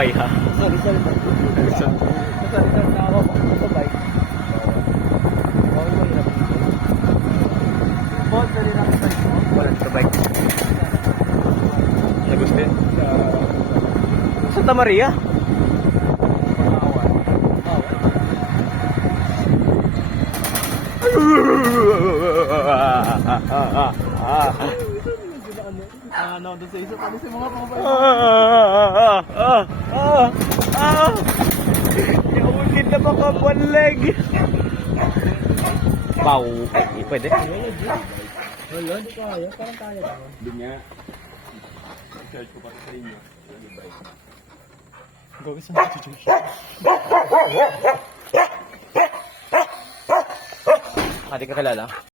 Dubai ha. Sorry, sorry. Rizal. Sorry, na ako. Ito bike. Okay, hirap. Boss, dali lang sa bike mo. Wala sa bike. Agustin. Santa Maria? Ano, doon sa isa, paano sa mga pangabay? Yaulid na baka one leg. Pau. Ay, pwede. Wala, di kaya. Parang kaya ba? Hindi nga. Charge ko pa sa inyo. Gawin sa mga Josh. Hindi ka kilala?